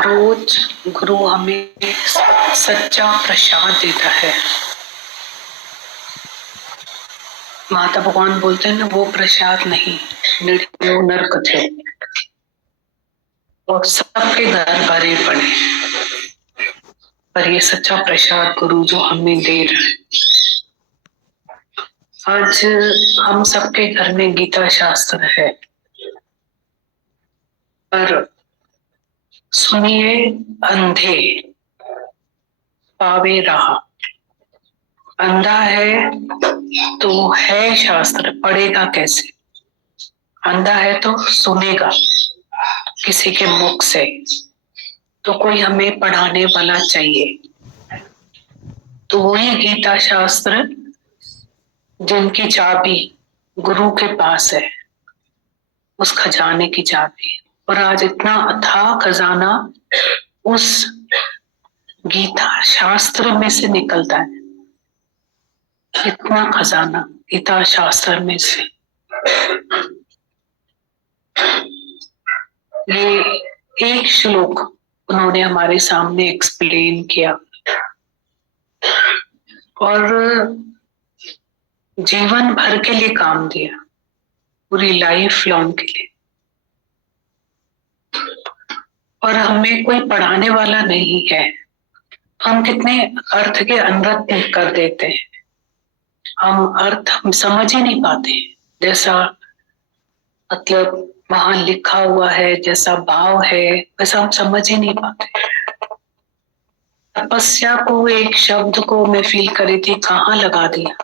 रोज गुरु हमें सच्चा प्रसाद देता है। माता भगवान बोलते हैं ना, वो प्रसाद नहीं, निर्यो नरक थे और सबके घर भरे पड़े, पर ये सच्चा प्रसाद गुरु जो हमें दे रहा है। आज हम सबके घर में गीता शास्त्र है, पर सुनिए अंधे पावे राह। अंधा है तो है शास्त्र, पढ़ेगा कैसे? अंधा है तो सुनेगा किसी के मुख से, तो कोई हमें पढ़ाने वाला चाहिए। तो वही गीता शास्त्र जिनकी चाबी गुरु के पास है, उस खजाने की चाबी। और आज इतना अथाह खजाना उस गीता शास्त्र में से निकलता है, इतना खजाना गीता शास्त्र में से। ये एक श्लोक उन्होंने हमारे सामने एक्सप्लेन किया और जीवन भर के लिए काम दिया, पूरी लाइफ लॉन्ग के लिए। और हमें कोई पढ़ाने वाला नहीं है, हम कितने अर्थ के अनर्थ कर देते हैं। हम समझ ही नहीं पाते, जैसा मतलब वहां लिखा हुआ है, जैसा भाव है, वैसा हम समझ ही नहीं पाते। तपस्या को, एक शब्द को मैं फील करी थी, कहाँ लगा दिया,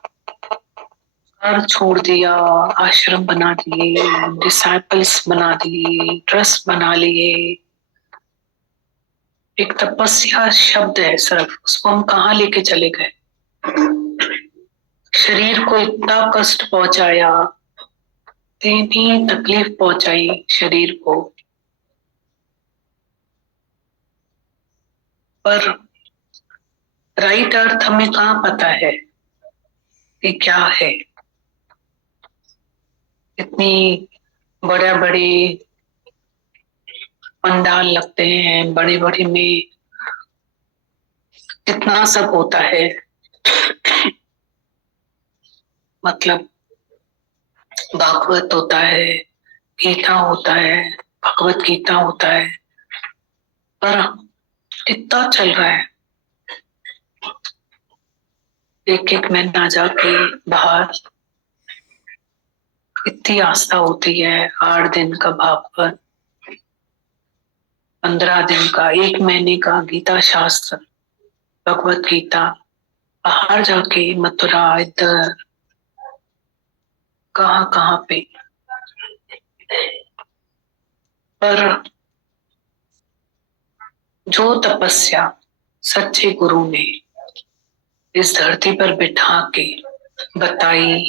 घर छोड़ दिया, आश्रम बना दिए, डिसाइपल्स बना दिए, ट्रस्ट बना लिए। एक तपस्या शब्द है सिर्फ, उसको हम कहाँ लेके चले गए। शरीर को इतना कष्ट पहुंचाया, इतनी तकलीफ पहुंचाई शरीर को, पर राइट अर्थ हमें कहाँ पता है कि क्या है। इतनी बड़े बड़े पंडाल लगते हैं, बड़े बड़े में इतना सब होता है, मतलब भागवत होता है, गीता होता है, भगवत गीता होता है, पर इतना चल रहा है। एक एक महीना जाके बाहर इतनी आस्था होती है, 8 दिन का भागवत, 15 दिन का, 1 महीने का गीता शास्त्र, भगवत गीता, बाहर जाके मथुरा, इधर कहाँ कहाँ पे। पर जो तपस्या सच्चे गुरु ने इस धरती पर बिठा के बताई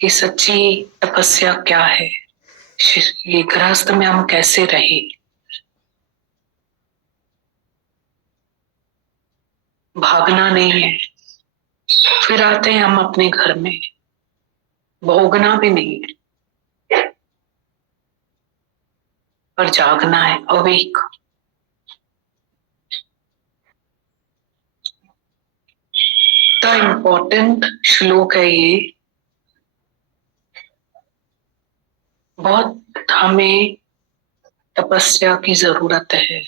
कि सच्ची तपस्या क्या है, ये गृहस्थ में हम कैसे रहे, भागना नहीं है, फिर आते हैं हम अपने घर में, भोगना भी नहीं है, पर जागना है, अवेक। इतना इम्पोर्टेंट श्लोक है ये, बहुत हमें तपस्या की जरूरत है।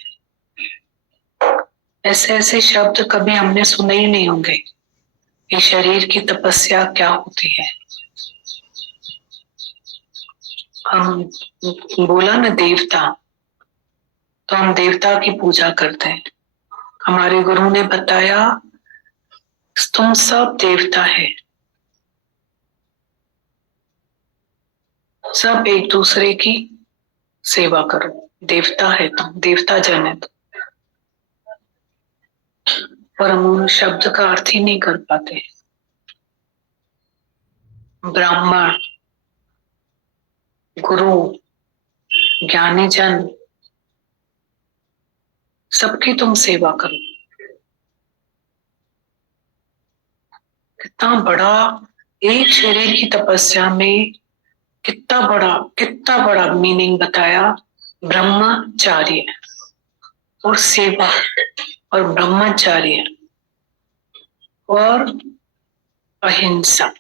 ऐसे ऐसे शब्द कभी हमने सुने ही नहीं होंगे कि शरीर की तपस्या क्या होती है। हम बोला ना देवता, तो हम देवता की पूजा करते हैं। हमारे गुरु ने बताया तुम सब देवता है, सब एक दूसरे की सेवा करो, देवता है तुम, देवता जन है तुम। पर हम उन शब्द का अर्थ ही नहीं कर पाते। ब्राह्मण, गुरु, ज्ञानी जन, सबकी तुम सेवा करो। कितना बड़ा एक शरीर की तपस्या में, कितना बड़ा मीनिंग बताया ब्रह्मचार्य और सेवा और ब्रह्मचार्य और अहिंसा,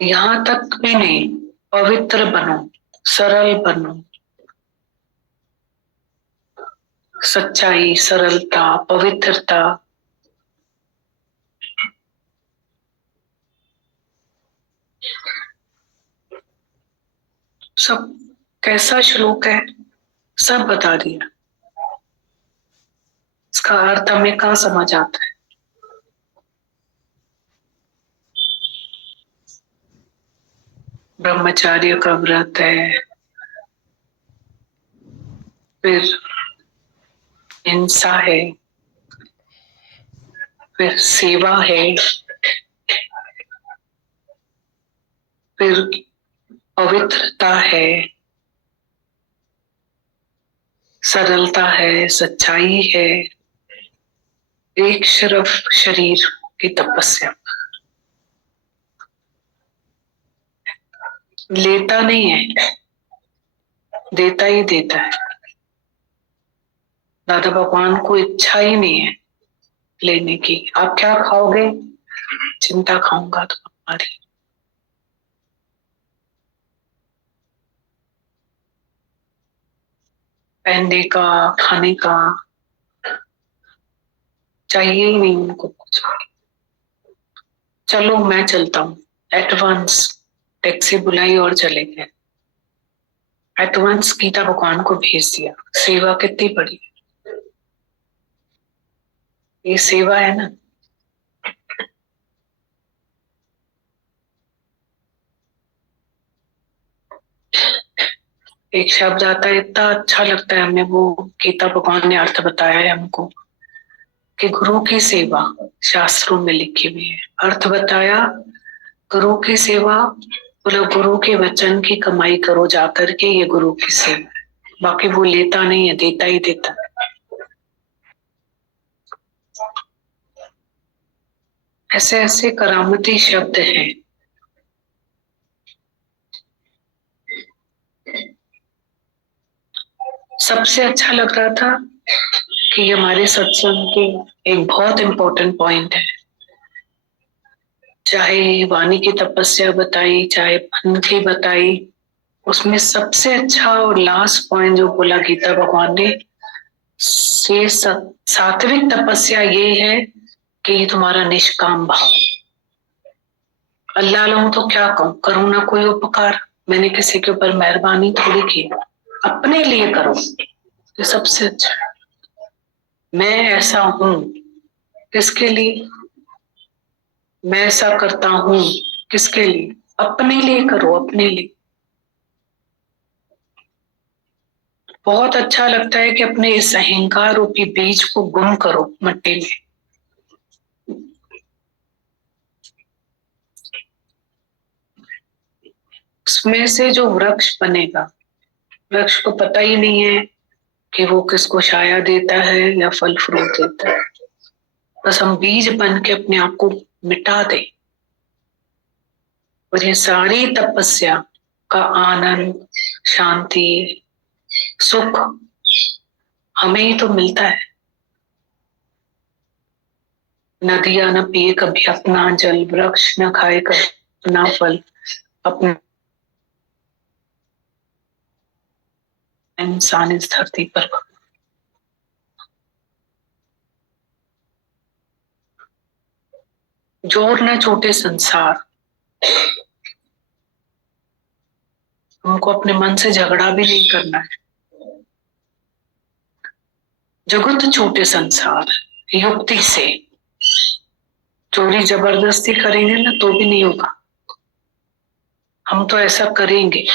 यहां तक भी नहीं, पवित्र बनो, सरल बनो, सच्चाई, सरलता, पवित्रता, सब कैसा श्लोक है सब बता दिया। इसका अर्थ हमें कहाँ समझ आता है? ब्रह्मचार्य का व्रत है, फिर हिंसा है, फिर सेवा है, फिर पवित्रता है, सरलता है, सच्चाई है, एक सिर्फ शरीर की तपस्या। लेता नहीं है, देता ही देता है। दादा भगवान को इच्छा ही नहीं है लेने की। आप क्या खाओगे? चिंता खाऊंगा तुम्हारी। पहनने का, खाने का चाहिए ही नहीं उनको कुछ। चलो मैं चलता हूँ, एडवांस टैक्सी बुलाई और चले गए। एडवांस गीता भगवान को भेज दिया। सेवा कितनी बड़ी, ये सेवा है ना। एक शब्द आता है, इतना अच्छा लगता है हमें, वो गीता भगवान ने अर्थ बताया है हमको कि गुरु की सेवा शास्त्रों में लिखी हुई है। अर्थ बताया, गुरु की सेवा मतलब गुरु के वचन की कमाई करो जाकर के, ये गुरु की सेवा है। बाकी वो लेता नहीं है, देता ही देता है। ऐसे ऐसे करामती शब्द हैं। सबसे अच्छा लग रहा था कि हमारे सत्संग के एक बहुत इंपॉर्टेंट पॉइंट है, चाहे वाणी की तपस्या बताई, चाहे पंथी बताई, उसमें सबसे अच्छा और लास्ट पॉइंट जो बोला गीता भगवान ने, से सात्विक तपस्या ये है कि तुम्हारा निष्काम भाव। अल्लाह लूं तो क्या कहूं, करूं ना कोई उपकार, मैंने किसी के ऊपर मेहरबानी थोड़ी की, अपने लिए करो, ये सबसे अच्छा है। मैं ऐसा हूं, किसके लिए? मैं ऐसा करता हूं, किसके लिए? अपने लिए करो, अपने लिए। बहुत अच्छा लगता है कि अपने इस अहंकार रूपी बीज को गुम करो मिट्टी में। उसमें से जो वृक्ष बनेगा, वृक्ष को पता ही नहीं है कि वो किसको छाया देता है या फल फ्रूट देता है। बस हम बीज बन के अपने आप को मिटा दें, और ये सारी तपस्या का आनंद, शांति, सुख हमें ही तो मिलता है। नदियां न पिए कभी अपना जल, वृक्ष न खाए कभी अपना फल, अपना इंसान इस धरती पर। जोर न छोटे संसार, हमको अपने मन से झगड़ा भी नहीं करना है। जगत छोटे संसार, युक्ति से चोरी जबरदस्ती करेंगे ना तो भी नहीं होगा। हम तो ऐसा करेंगे,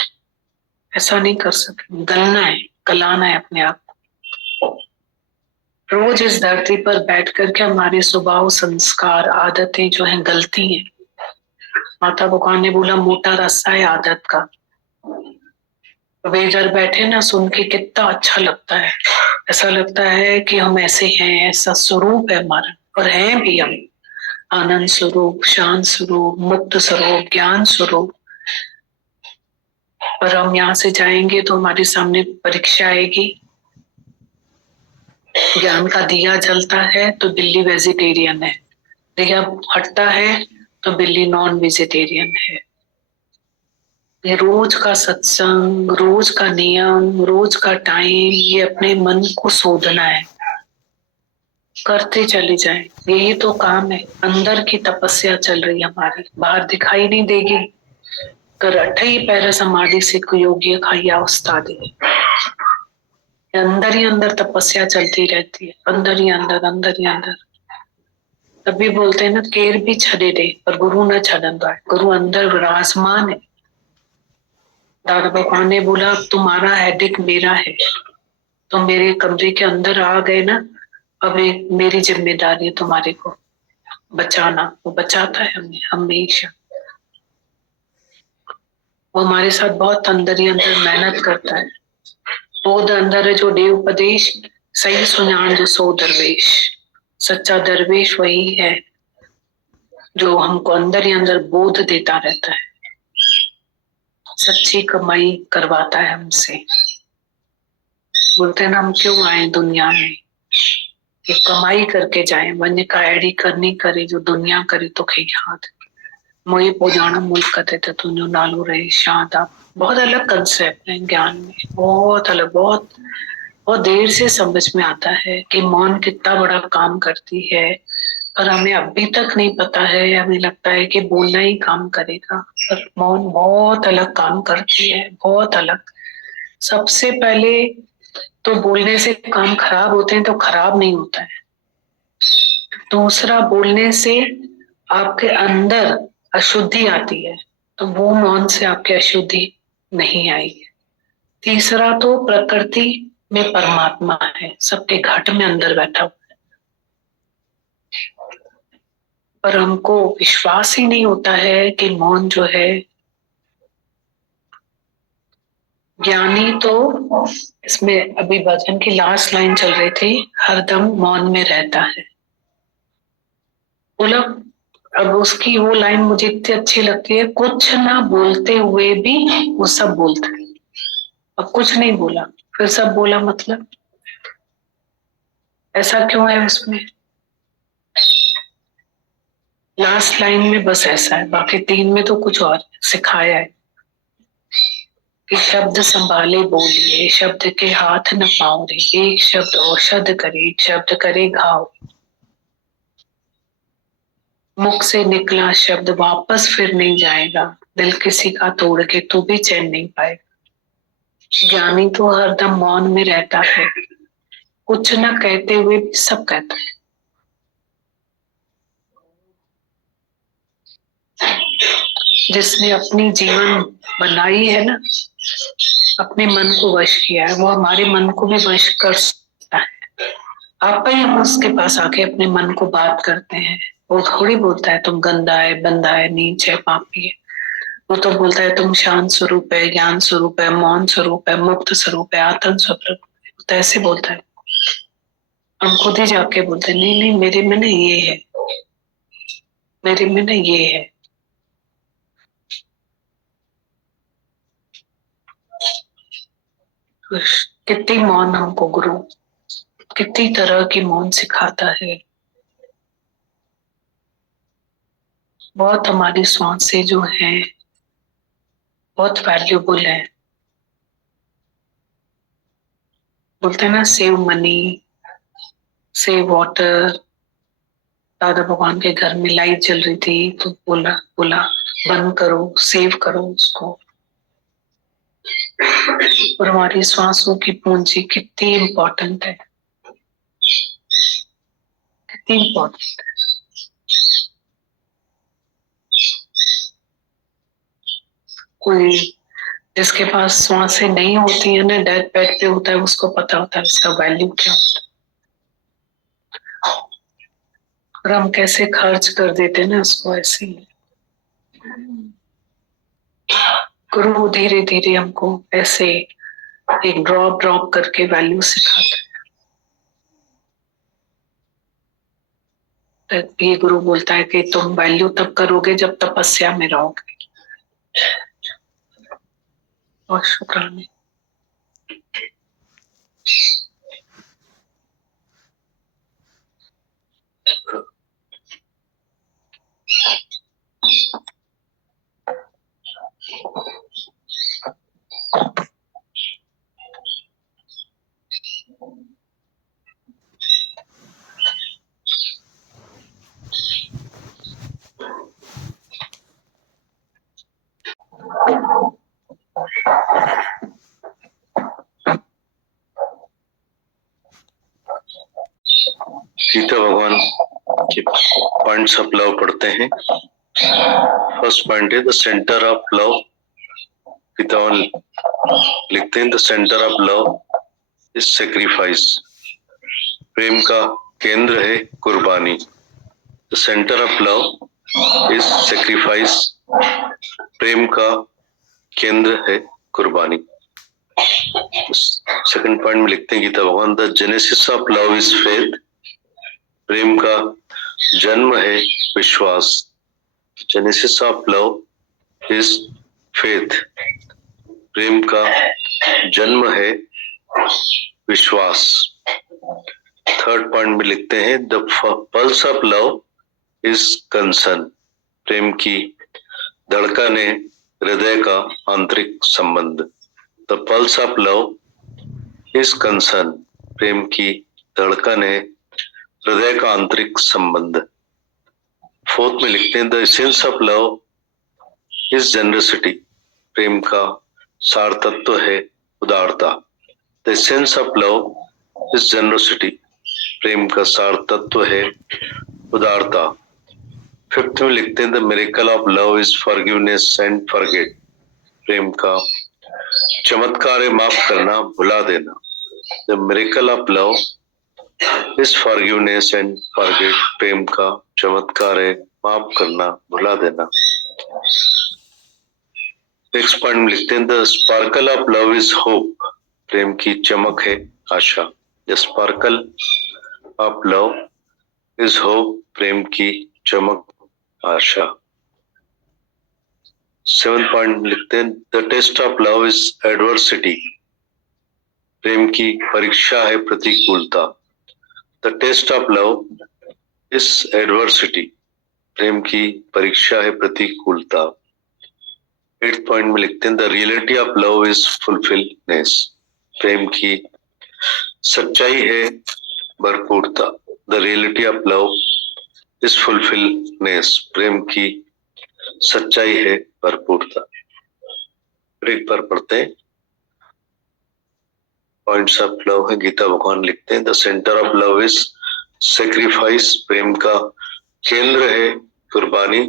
ऐसा नहीं कर सकते। गलना है, गलाना है अपने आप को। रोज इस धरती पर बैठ करके हमारे स्वभाव, संस्कार, आदतें जो हैं गलती हैं। माता भगवान ने बोला मोटा रास्ता है आदत का। वे इधर बैठे ना, सुन के कितना अच्छा लगता है। ऐसा लगता है कि हम ऐसे हैं, ऐसा स्वरूप है हमारा, और हैं भी हम। आनंद स्वरूप, शांत स्वरूप, मुक्त स्वरूप, ज्ञान स्वरूप, पर हम यहाँ से जाएंगे तो हमारे सामने परीक्षा आएगी। ज्ञान का दिया जलता है तो बिल्ली वेजिटेरियन है, दिया हटता है तो बिल्ली नॉन वेजिटेरियन है। ये रोज का सत्संग, रोज का नियम, रोज का टाइम, ये अपने मन को शोधना है, करते चले जाएं। यही तो काम है। अंदर की तपस्या चल रही है हमारी, बाहर दिखाई नहीं देगी। कर अठई पैर समाधि से योग्य खाइया उस्तादी, अंदर ही अंदर तपस्या चलती रहती है, अंदर ही अंदर, अंदर ही अंदर। तभी बोलते हैं ना, केर भी छड़े दे पर गुरु न छड़ंदा है। गुरु अंदर विराजमान है। दादा भगवान ने बोला तुम्हारा हेडेक मेरा है, तुम मेरे कमरे के अंदर आ गए ना, अब मेरी जिम्मेदारी है तुम्हारे को बचाना। वो बचाता है हमें हमेशा। वो हमारे साथ बहुत अंदर ही अंदर मेहनत करता है। बोध अंदर है जो देव उपदेश, सही सुजान जो सो दरवेश। सच्चा दरवेश वही है जो हमको अंदर ही अंदर बोध देता रहता है, सच्ची कमाई करवाता है हमसे। बोलते हैं ना, हम क्यों आए दुनिया में, ये कमाई करके जाए। वन्य का एडी करनी करे जो दुनिया करे तो खे याद मोए पोजाना मुल्क कते तो तुझो नालू रहे शांत। आप बहुत अलग कंसेप्ट है ज्ञान में, बहुत अलग। बहुत बहुत देर से समझ में आता है कि मौन कितना बड़ा काम करती है, पर हमें अभी तक नहीं पता है। हमें लगता है कि बोलना ही काम करेगा, पर मौन बहुत अलग काम करती है, बहुत अलग। सबसे पहले तो बोलने से काम खराब होते हैं तो खराब नहीं होता है। दूसरा, बोलने से आपके अंदर अशुद्धि आती है, तो वो मौन से आपके अशुद्धि नहीं आएगी। तीसरा, तो प्रकृति में परमात्मा है, सबके घट में अंदर बैठा हुआ है, पर हमको विश्वास ही नहीं होता है कि मौन जो है। ज्ञानी तो, इसमें अभी भजन की लास्ट लाइन चल रही थी, हरदम मौन में रहता है। बोला, अब उसकी वो लाइन मुझे इतनी अच्छी लगती है, कुछ ना बोलते हुए भी वो सब बोलता है। अब कुछ नहीं बोला फिर सब बोला, मतलब ऐसा क्यों है उसमें? लास्ट लाइन में बस ऐसा है, बाकी तीन में तो कुछ और सिखाया है कि शब्द संभाले बोलिए, शब्द के हाथ न पाओ रे, एक शब्द औषध करे, एक शब्द करे घाव। मुख से निकला शब्द वापस फिर नहीं जाएगा, दिल किसी का तोड़ के तू भी चैन नहीं पाएगा। ज्ञानी तो हरदम मौन में रहता है, कुछ न कहते हुए भी सब कहता है। जिसने अपनी जीवन बनाई है ना, अपने मन को वश किया है, वो हमारे मन को भी वश कर सकता है। आप ही हम उसके पास आके अपने मन को बात करते हैं। वो थोड़ी बोलता है तुम गंदा है, बंदा है, नीच है, पापी है। वो तो बोलता है तुम शांत स्वरूप है, ज्ञान स्वरूप है, मौन स्वरूप है, मुक्त स्वरूप है, आत्म स्वरूप है। तो ऐसे बोलता है। हम खुद ही जाके बोलते हैं नहीं नहीं, मेरे में ना ये है, मेरे में ना ये है। कितनी मौन हमको गुरु कितनी तरह की मौन सिखाता है। बहुत हमारी सांसें जो है बहुत वैल्यूबल है। बोलते हैं ना, सेव मनी, सेव वाटर। दादा भगवान के घर में लाइट जल रही थी तो बोला बोला बंद करो, सेव करो उसको। और हमारी श्वासों की पूंजी कितनी इम्पोर्टेंट है, कितनी इम्पोर्टेंट। कोई जिसके पास श्वासें नहीं होती है ना, डेथ बेड पे होता है, उसको पता होता है उसका वैल्यू क्या होता है। और हम कैसे खर्च कर देते हैं ना उसको ऐसे ही। गुरु धीरे धीरे हमको ऐसे एक ड्रॉप ड्रॉप करके वैल्यू सिखाता है। ये गुरु बोलता है कि तुम वैल्यू तब करोगे जब तपस्या में रहोगे। बहुत शुक्राना। गीता भगवान के पॉइंट्स ऑफ लव पढ़ते हैं। फर्स्ट पॉइंट है the centre of love. Gita भगवान लिखते हैं the centre of love is sacrifice. प्रेम का केंद्र है कुर्बानी। The centre of love is sacrifice. प्रेम का केंद्र है कुर्बानी। सेकंड पॉइंट में लिखते हैं गीता भगवान the genesis of love is faith. प्रेम का जन्म है विश्वास। Genesis of love is faith. प्रेम का जन्म है विश्वास। थर्ड पॉइंट में लिखते हैं the pulse of love is concern. प्रेम की धड़कन है हृदय का आंतरिक संबंध। The pulse of love is concern. प्रेम की धड़कन है हृदय का आंतरिक संबंध। फोर्थ में लिखते हैं the essence of love is generosity. प्रेम का सार तत्व है उदारता। The essence of love is generosity. प्रेम का सार तत्व है उदारता। फिफ्थ में लिखते हैं the miracle of love is forgiveness and forget. प्रेम का चमत्कार है माफ करना भुला देना। The miracle of love is forgiveness and forget. प्रेम का चमत्कार है माफ करना भुला देना। नेक्स्ट पॉइंट में लिखते हैं the sparkle of love is hope. प्रेम की चमक है आशा। The sparkle of love is hope. प्रेम की चमक आशा। सेवन पॉइंट में लिखते हैं the test of love is adversity. प्रेम की परीक्षा है प्रतिकूलता। The test of love is adversity. प्रेम की परीक्षा है प्रतिकूलता। एट पॉइंट में लिखते हैं the reality of love is fulfilness. प्रेम की सच्चाई है भरपूरता। The reality of love is fulfilness. प्रेम की सच्चाई है भरपूरता। एक बार पढ़ते हैं पॉइंट्स ऑफ लव है। गीता भगवान लिखते हैं the centre of love is sacrifice. प्रेम का केंद्र है कुर्बानी।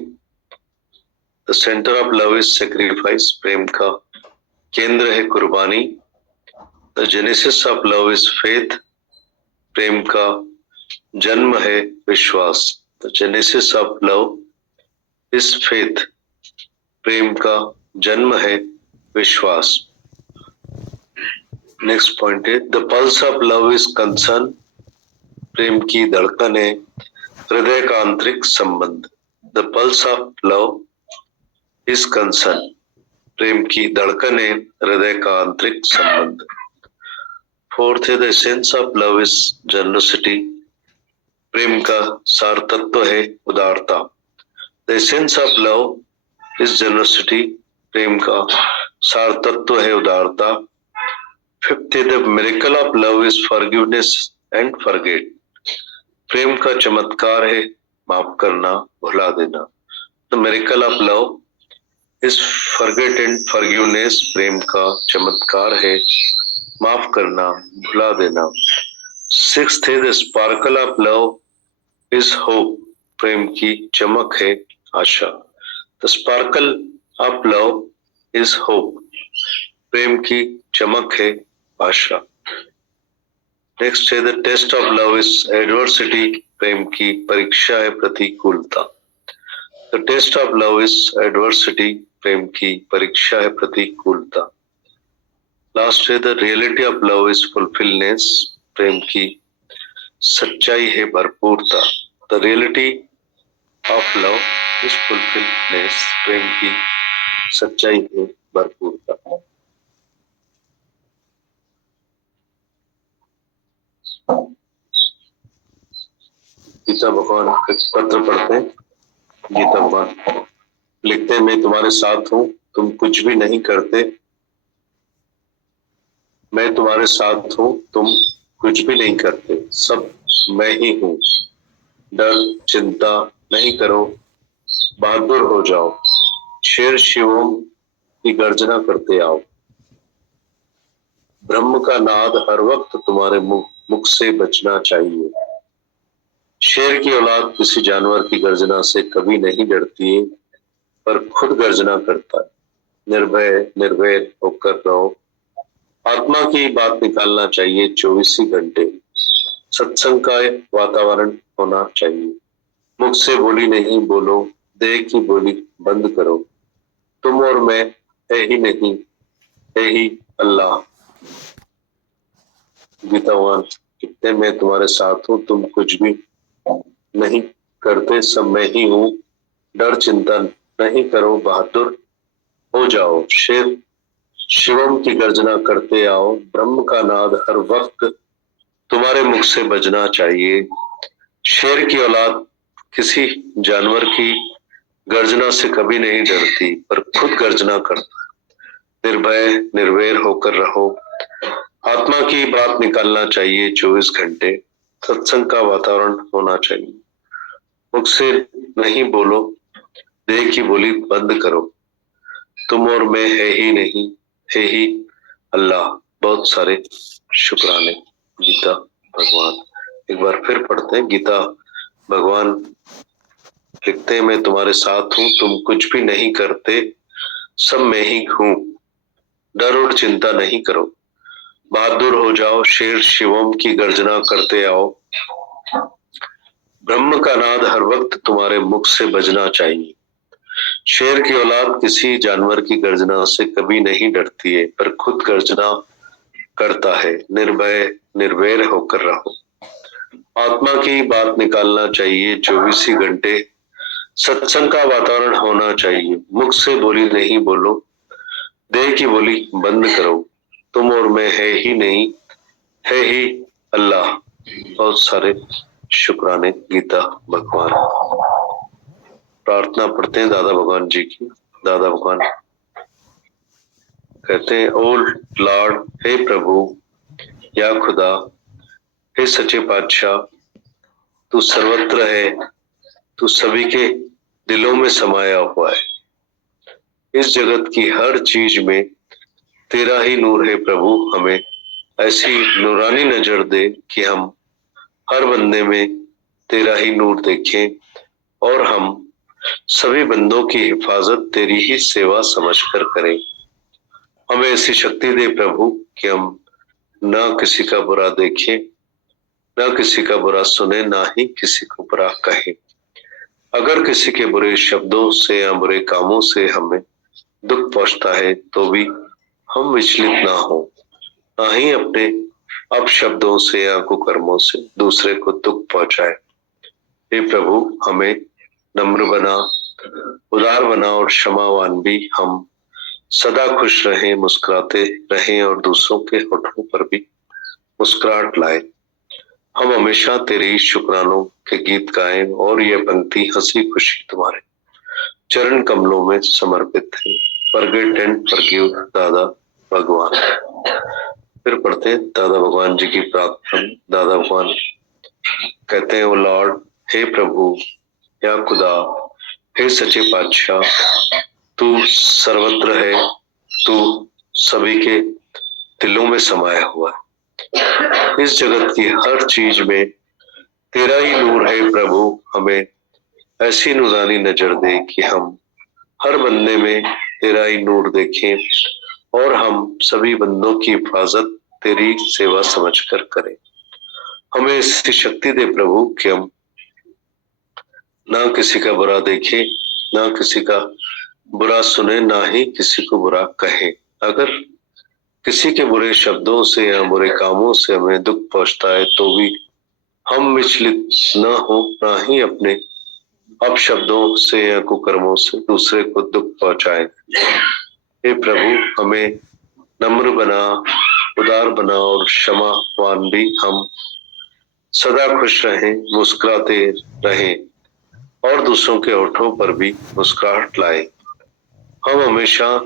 The centre of love is sacrifice. प्रेम का केंद्र है कुर्बानी। The genesis of love is faith. प्रेम का जन्म है विश्वास। The genesis of love is faith. प्रेम का जन्म है विश्वास। नेक्स्ट पॉइंट है the pulse of love is concern. प्रेम की धड़कन है हृदय का आंतरिक संबंध। The pulse of love is concern. प्रेम की धड़कन है हृदय का आंतरिक संबंध। फोर्थ है the essence of love is generosity. प्रेम का सार तत्व है उदारता। The essence of love is generosity. प्रेम का सार तत्व है उदारता। फिफ्थ है the miracle of love is forgiveness and forget. प्रेम का चमत्कार है माफ करना भुला देना। The miracle of love is forget and forgiveness. प्रेम का चमत्कार है माफ करना भुला देना। सिक्स्थ है the sparkle of love is hope. प्रेम की चमक है आशा। The sparkle of love is hope. प्रेम की चमक है आशा। नेक्स्ट है the test of love is adversity. प्रेम की परीक्षा है प्रतिकूलता। The test of love is adversity. प्रेम की परीक्षा है प्रतिकूलता। लास्ट है the reality of love is fulfilness. प्रेम की सच्चाई है भरपूरता। The reality of love is fulfilness. प्रेम की सच्चाई है भरपूरता। गीता भगवान एक पत्र पढ़ते हैं। गीता भगवान लिखते हैं, मैं तुम्हारे साथ हूँ, तुम कुछ भी नहीं करते। मैं तुम्हारे साथ हूँ, तुम कुछ भी नहीं करते, सब मैं ही हूँ। डर चिंता नहीं करो, बहादुर हो जाओ, शेर शिवम की गर्जना करते आओ। ब्रह्म का नाद हर वक्त तुम्हारे मुख से बचना चाहिए। शेर की औलाद किसी जानवर की गर्जना से कभी नहीं डरती है, पर खुद गर्जना करता है। निर्भय निर्भय होकर रहो। आत्मा की बात निकालना चाहिए 24 ही घंटे। सत्संग का वातावरण होना चाहिए। मुख से बोली नहीं बोलो, देह की बोली बंद करो। तुम और मैं है ही नहीं, है ही अल्लाह। गीता भगवान कहते, मैं तुम्हारे साथ हूँ, तुम कुछ भी नहीं करते, सब मैं ही हूँ। डर चिंता नहीं करो, बहादुर हो जाओ, शेर शिवम की गर्जना करते आओ। ब्रह्म का नाद हर वक्त तुम्हारे मुख से बजना चाहिए। शेर की औलाद किसी जानवर की गर्जना से कभी नहीं डरती, पर खुद गर्जना करता है। निर्भय निर्वैर होकर रहो। आत्मा की बात निकालना चाहिए 24 घंटे। सत्संग का वातावरण होना चाहिए। मुख से नहीं बोलो, देह की बोली बंद करो। तुम और मैं है ही नहीं, है ही अल्लाह। बहुत सारे शुक्राने। गीता भगवान एक बार फिर पढ़ते हैं। गीता भगवान लिखते हैं, मैं तुम्हारे साथ हूँ, तुम कुछ भी नहीं करते, सब मैं ही हूँ। डर और चिंता नहीं करो, बहादुर हो जाओ, शेर शिवम की गर्जना करते आओ। ब्रह्म का नाद हर वक्त तुम्हारे मुख से बजना चाहिए। शेर की औलाद किसी जानवर की गर्जना से कभी नहीं डरती है, पर खुद गर्जना करता है। निर्भय निर्वैर होकर रहो। आत्मा की बात निकालना चाहिए 24 ही घंटे। सत्संग का वातावरण होना चाहिए। मुख से बोली नहीं बोलो, देह की बोली बंद करो। तुम और मैं है ही नहीं, है ही अल्लाह। बहुत सारे शुक्राने। गीता भगवान। प्रार्थना पढ़ते हैं दादा भगवान जी की। दादा भगवान कहते हैं, ओ लॉर्ड, हे प्रभु, या खुदा, हे सच्चे पातशाह, तू सर्वत्र है, तू सभी के दिलों में समाया हुआ है। इस जगत की हर चीज में तेरा ही नूर है प्रभु। हमें ऐसी नूरानी नजर दे कि हम हर बंदे में तेरा ही नूर देखें और हम सभी बंदों की हिफाजत तेरी ही सेवा समझकर करें। हमें ऐसी शक्ति दे प्रभु कि हम न किसी का बुरा देखें, न किसी का बुरा सुने, ना ही किसी को बुरा कहें। अगर किसी के बुरे शब्दों से या बुरे कामों से हमें दुख पहुंचता है तो भी हम विचलित ना हो, ना ही अपने अपशब्दों से या कुकर्मों से दूसरे को दुख पहुंचाए। हे प्रभु, हमें नम्र बना, उदार बना और क्षमावान भी। हम सदा खुश रहें, मुस्कुराते रहें और दूसरों के होठों पर भी मुस्कुराहट लाए। हम हमेशा तेरे शुक्रानों के गीत गाएं और यह पंक्ति हंसी खुशी तुम्हारे चरण कमलों में समर्पित है। फॉरगिव एंड फॉरगिव दादा भगवान। फिर पढ़ते हैं दादा भगवान जी की प्रार्थना। दादा भगवान कहते हैं, ओ लॉर्ड, हे प्रभु, या खुदा, हे सच्चे पातशाह, तू सर्वत्र है, तू सभी के दिलों में समाया हुआ है। इस जगत की हर चीज में तेरा ही नूर है प्रभु। हमें ऐसी नूरानी नजर दे कि हम हर बंदे में तेरा ही नूर देखें और हम सभी बंदों की हिफाजत तेरी सेवा समझकर करें। हमें ऐसी शक्ति दे प्रभु कि हम ना किसी का बुरा देखें, ना किसी का बुरा सुने, ना ही किसी को बुरा कहे। अगर किसी के बुरे शब्दों से या बुरे कामों से हमें दुख पहुंचता है तो भी हम विचलित न हो, ना ही अपने अपशब्दों से या कुकर्मों से दूसरे को दुख पहुंचाए। हे प्रभु, हमें नम्र बना, उदार बना और क्षमावान भी। हम सदा खुश रहें, मुस्कुराते रहें और दूसरों के होठों पर भी मुस्कुराहट लाएं। हम हमेशा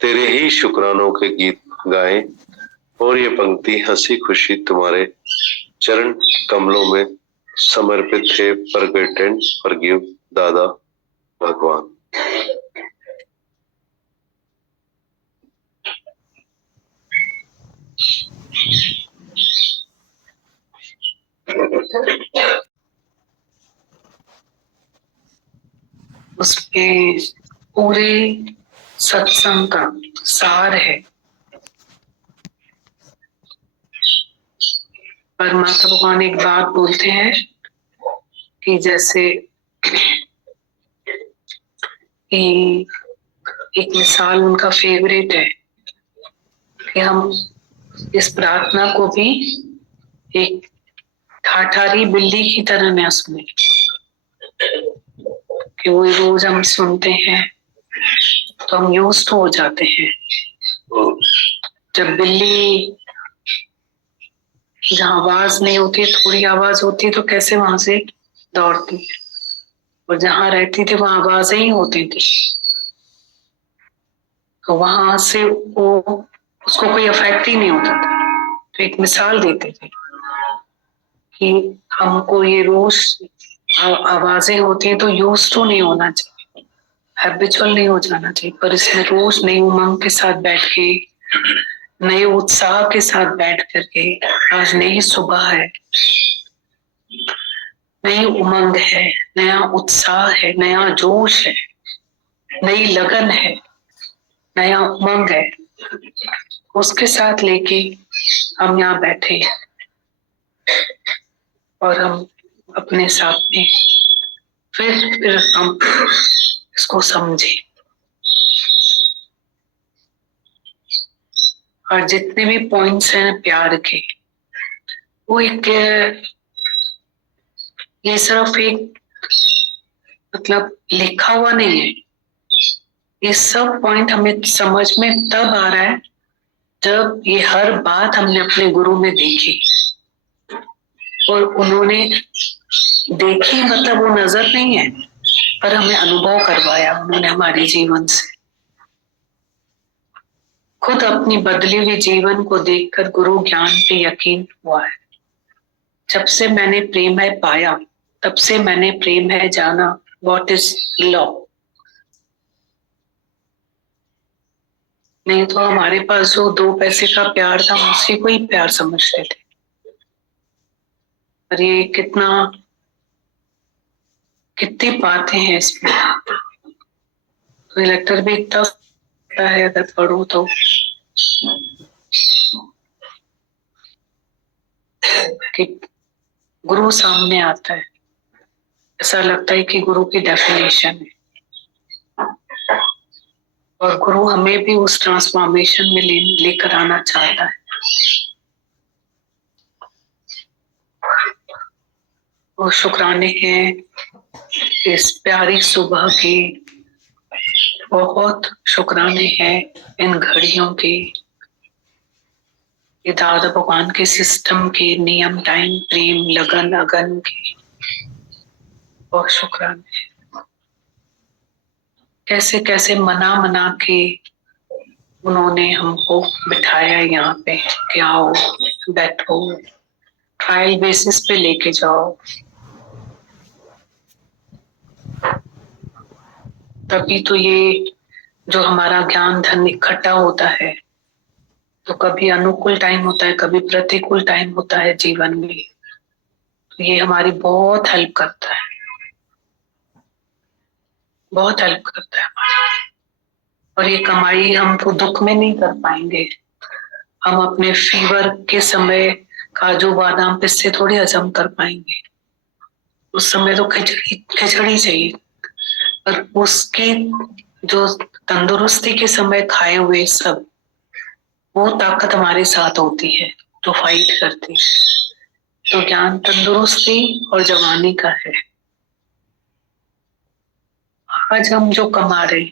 तेरे ही शुक्रानों के गीत गाएं और ये पंक्ति हंसी खुशी तुम्हारे चरण कमलों में समर्पित है। फॉरगिव एंड फॉरगिव दादा भगवान। उसमें पूरे सत्संग का सार है। परमात्मा भगवान एक बात बोलते हैं कि जैसे कि एक मिसाल उनका फेवरेट है कि हम इस प्रार्थना को भी एक ठाठारी बिल्ली की तरह न सुने कि वो रोज हम सुनते हैं तो हम यूज्ड हो जाते हैं। जब बिल्ली जहाँ आवाज नहीं होती, थोड़ी आवाज होती तो कैसे वहां से दौड़ती है, और जहां रहती थी वहां आवाजें ही होती थी, तो वहां से वो उसको कोई इफेक्ट ही नहीं होता था। तो एक मिसाल देते थे कि हमको ये रोज आवाजें होती हैं तो यूज टू नहीं होना चाहिए, हैबिचुअल नहीं हो जाना चाहिए, पर इसमें रोज नई उमंग के साथ बैठ के, नए उत्साह के साथ बैठ करके, आज नई सुबह है, नई उमंग है, नया उत्साह है, नया जोश है, नई लगन है, नया उमंग है, उसके साथ लेके हम यहाँ बैठे हैं और हम अपने साथ में फिर हम इसको समझे। और जितने भी पॉइंट्स हैं प्यार के, वो एक ये सिर्फ एक मतलब लिखा हुआ नहीं है, ये सब पॉइंट हमें समझ में तब आ रहा है जब ये हर बात हमने अपने गुरु में देखी, और उन्होंने देखी मतलब वो नजर नहीं है, पर हमें अनुभव करवाया उन्होंने हमारे जीवन से। खुद अपनी बदली हुई जीवन को देखकर गुरु ज्ञान पे यकीन हुआ है। जब से मैंने प्रेम है पाया, तब से मैंने प्रेम है जाना। What is love? नहीं तो हमारे पास जो 2 पैसे का प्यार था, उसी को ही प्यार समझते थे। और ये कितनी बातें हैं इसमें, तो लेटर भी इतना होता है अगर पढ़ूं तो। कि गुरु सामने आता है, ऐसा लगता है कि गुरु की डेफिनेशन है, और गुरु हमें भी उस ट्रांसफॉर्मेशन में लेकर आना चाहता है। और शुक्राने हैं इस प्यारी सुबह के, बहुत शुक्राने हैं इन घड़ियों के, ये दादा भगवान के सिस्टम के, नियम, टाइम, प्रेम, लगन, अगन के, बहुत शुक्राने। कैसे कैसे मना मना के उन्होंने हमको बिठाया यहाँ पे कि आओ बैठो, ट्रायल बेसिस पे लेके जाओ, तभी तो ये जो हमारा ज्ञान धन इकट्ठा होता है। तो कभी अनुकूल टाइम होता है, कभी प्रतिकूल टाइम होता है जीवन में, तो ये हमारी बहुत हेल्प करता है, बहुत हेल्प करता है हमारी। और ये कमाई हम तो दुख में नहीं कर पाएंगे। हम अपने फीवर के समय काजू बादाम पिस्ते थोड़ी हजम कर पाएंगे, उस समय तो खिचड़ी खिचड़ी चाहिए। पर उसकी जो तंदुरुस्ती के समय खाए हुए सब, वो ताकत हमारे साथ होती है जो फाइट करती है। तो ज्ञान तंदुरुस्ती और जवानी का है। आज हम जो कमा रहे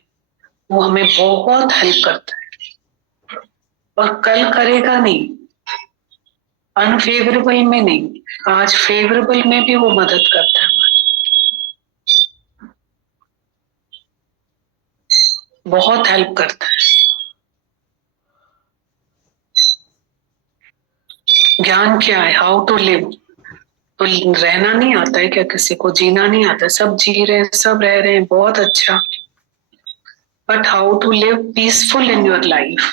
वो हमें बहुत हेल्प करता है, और कल करेगा नहीं। अनफेवरेबल में नहीं, आज फेवरेबल में भी वो मदद करता है, बहुत हेल्प करता है। ज्ञान क्या है? How to live. तो रहना नहीं आता है क्या किसी को? जीना नहीं आता? सब जी रहे हैं, सब रह रहे हैं, बहुत अच्छा, but how to live peaceful in your life.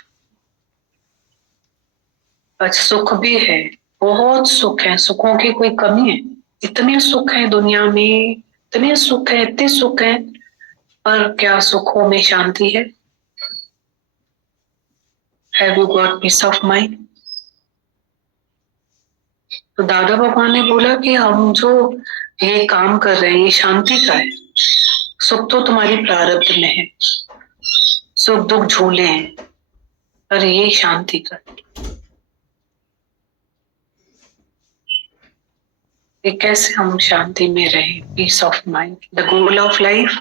आज सुख भी है, बहुत सुख है, सुखों की कोई कमी है? इतने सुख है दुनिया में, इतने सुख है, इतने सुख है, पर क्या सुखों में शांति है? Have you got peace of mind? तो दादा भगवान ने बोला कि हम जो ये काम कर रहे हैं ये शांति का है। सुख तो तुम्हारी प्रारब्ध में है, सुख दुख झूले हैं, पर ये शांति का है। ये कैसे हम शांति में रहें? Peace of mind, the goal of life.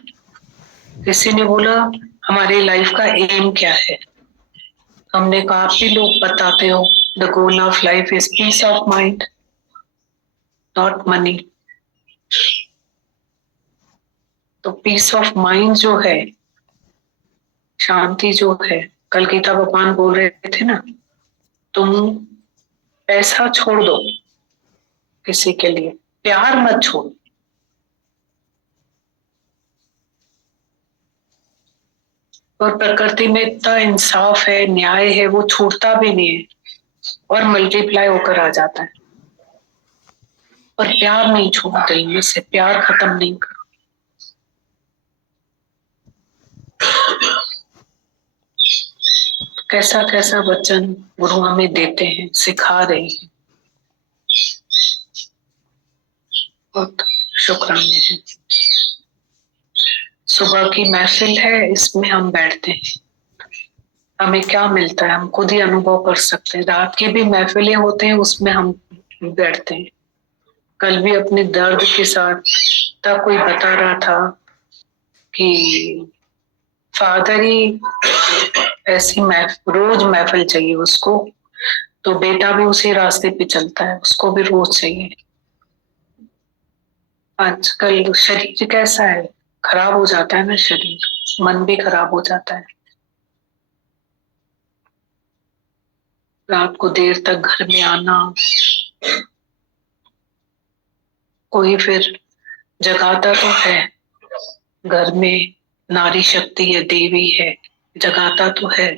किसी ने बोला हमारी लाइफ का एम क्या है? हमने कहा आप भी लोग बताते हो, the goal of life is peace of mind, not money. तो पीस ऑफ माइंड जो है, शांति जो है, कल गीता भगवान बोल रहे थे ना, तुम पैसा छोड़ दो किसी के लिए, प्यार मत छोड़। और प्रकृति में इतना इंसाफ है, न्याय है, वो छूटता भी नहीं है और मल्टीप्लाई होकर आ जाता है। और प्यार नहीं छोड़, दिल में से प्यार खत्म नहीं करो। कैसा कैसा वचन गुरु हमें देते हैं, सिखा रहे हैं, बहुत शुक्राने हैं। सुबह की महफिल है, इसमें हम बैठते हैं, हमें क्या मिलता है हम खुद ही अनुभव कर सकते हैं। रात की भी महफिलें होते हैं, उसमें हम बैठते हैं। कल भी अपने दर्द के साथ तब कोई बता रहा था कि फादर ही ऐसी रोज महफिल चाहिए उसको, तो बेटा भी उसी रास्ते पे चलता है, उसको भी रोज चाहिए। आजकल शरीर कैसा है, खराब हो जाता है ना शरीर, मन भी खराब हो जाता है। रात को देर तक घर में आना, कोई फिर जगाता तो है, घर में नारी शक्ति है, देवी है, जगाता तो है,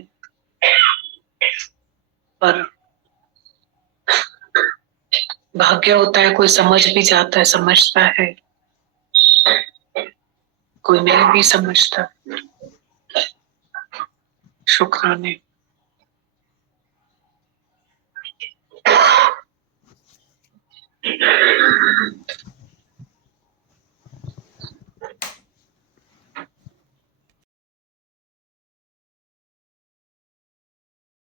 पर भाग्य होता है कोई समझ भी जाता है, समझता है, कोई नहीं भी समझता। शुक्राने।